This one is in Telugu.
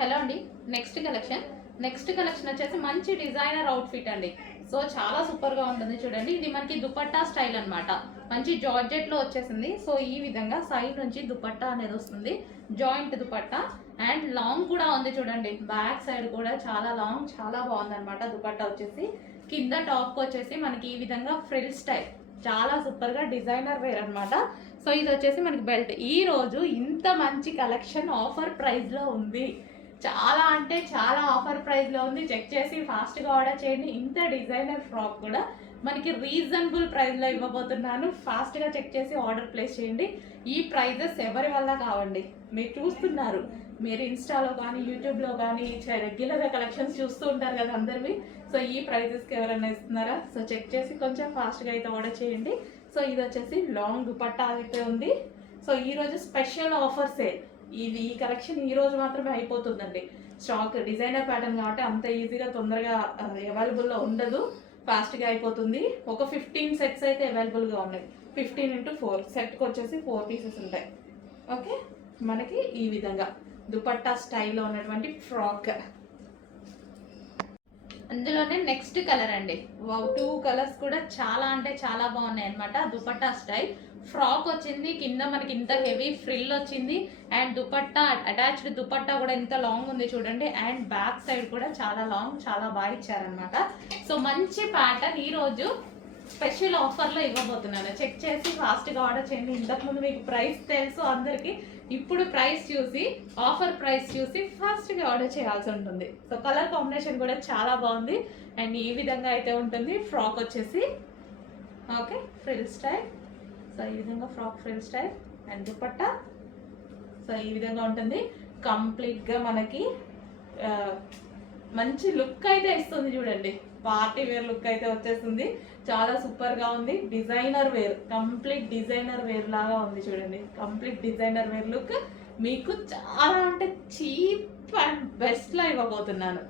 హలో అండి. నెక్స్ట్ కలెక్షన్ వచ్చేసి మంచి డిజైనర్ అవుట్ఫిట్ అండి. సో చాలా సూపర్గా ఉంటుంది చూడండి. ఇది మనకి దుపట్టా స్టైల్ అనమాట. మంచి జార్జెట్లో వచ్చేసింది. సో ఈ విధంగా సైడ్ నుంచి దుపట్టా అనేది వస్తుంది, జాయింట్ దుపట్టా అండ్ లాంగ్ కూడా ఉంది చూడండి. బ్యాక్ సైడ్ కూడా చాలా లాంగ్, చాలా బాగుంది అనమాట. దుపట్టా వచ్చేసి కింద టాప్ వచ్చేసి మనకి ఈ విధంగా ఫ్రిల్ స్టైల్, చాలా సూపర్గా డిజైనర్ వేర్ అనమాట. సో ఇది వచ్చేసి మనకి బెల్ట్. ఈ రోజు ఇంత మంచి కలెక్షన్ ఆఫర్ ప్రైస్లో ఉంది. చాలా అంటే చాలా ఆఫర్ ప్రైస్లో ఉంది. చెక్ చేసి ఫాస్ట్గా ఆర్డర్ చేయండి. ఇంత డిజైనర్ ఫ్రాక్ కూడా మనకి రీజనబుల్ ప్రైస్లో ఇవ్వబోతున్నాను. ఫాస్ట్గా చెక్ చేసి ఆర్డర్ ప్లేస్ చేయండి. ఈ ప్రైజెస్ ఎవరి వల్ల కావండి, మీరు చూస్తున్నారు. మీరు ఇన్స్టాలో కానీ యూట్యూబ్లో కానీ రెగ్యులర్గా కలెక్షన్స్ చూస్తూ ఉంటారు కదా అందరివి. సో ఈ ప్రైజెస్కి ఎవరైనా ఇస్తున్నారా? సో చెక్ చేసి కొంచెం ఫాస్ట్గా అయితే ఆర్డర్ చేయండి. సో ఇది వచ్చేసి లాంగ్ దుపట్టా అయితే ఉంది. సో ఈరోజు స్పెషల్ ఆఫర్ సేల్. ఈ కలెక్షన్ ఈ రోజు మాత్రమే అయిపోతుందండి. స్టాక్ డిజైనర్ ప్యాటర్న్ కాబట్టి అంత ఈజీగా తొందరగా అవైలబుల్లో ఉండదు, ఫాస్ట్గా అయిపోతుంది. ఒక 15 సెట్స్ అయితే అవైలబుల్గా ఉన్నాయి. 15x4 సెట్కి వచ్చేసి 4 పీసెస్ ఉంటాయి. ఓకే, మనకి ఈ విధంగా దుపట్టా స్టైల్లో ఉన్నటువంటి ఫ్రాక్. అందులోనే నెక్స్ట్ కలర్ అండి. 2 కలర్స్ కూడా చాలా అంటే చాలా బాగున్నాయి అనమాట. దుపట్టా స్టైల్ ఫ్రాక్ వచ్చింది, కింద మనకి ఇంత హెవీ ఫ్రిల్ వచ్చింది అండ్ దుపట్టా అటాచ్డ్ దుపట్టా కూడా ఎంత లాంగ్ ఉంది చూడండి. అండ్ బ్యాక్ సైడ్ కూడా చాలా లాంగ్, చాలా బాగా ఇచ్చారనమాట. సో మంచి ప్యాటర్న్ ఈరోజు స్పెషల్ ఆఫర్లో ఇవ్వబోతున్నాను. చెక్ చేసి ఫాస్ట్గా ఆర్డర్ చేయండి. ఇంతకుముందు మీకు ప్రైస్ తెలుసు అందరికీ, ఇప్పుడు ప్రైస్ చూసి, ఆఫర్ ప్రైస్ చూసి ఫాస్ట్గా ఆర్డర్ చేయాల్సి ఉంటుంది. సో కలర్ కాంబినేషన్ కూడా చాలా బాగుంది అండ్ ఈ విధంగా అయితే ఉంటుంది. ఫ్రాక్ వచ్చేసి ఓకే ఫ్రిల్ స్టైల్. సో ఈ విధంగా frock frill style and dupatta so ఈ విధంగా ఉంటుంది. కంప్లీట్గా మనకి మంచి లుక్ అయితే ఇస్తుంది చూడండి. పార్టీ వేర్ లుక్ అయితే వచ్చేస్తుంది. చాలా సూపర్గా ఉంది. Designer wear, complete designer wear లాగా ఉంది చూడండి. కంప్లీట్ డిజైనర్ వేర్ లుక్ మీకు చాలా అంటే చీప్ అండ్ బెస్ట్లో ఇవ్వబోతున్నాను.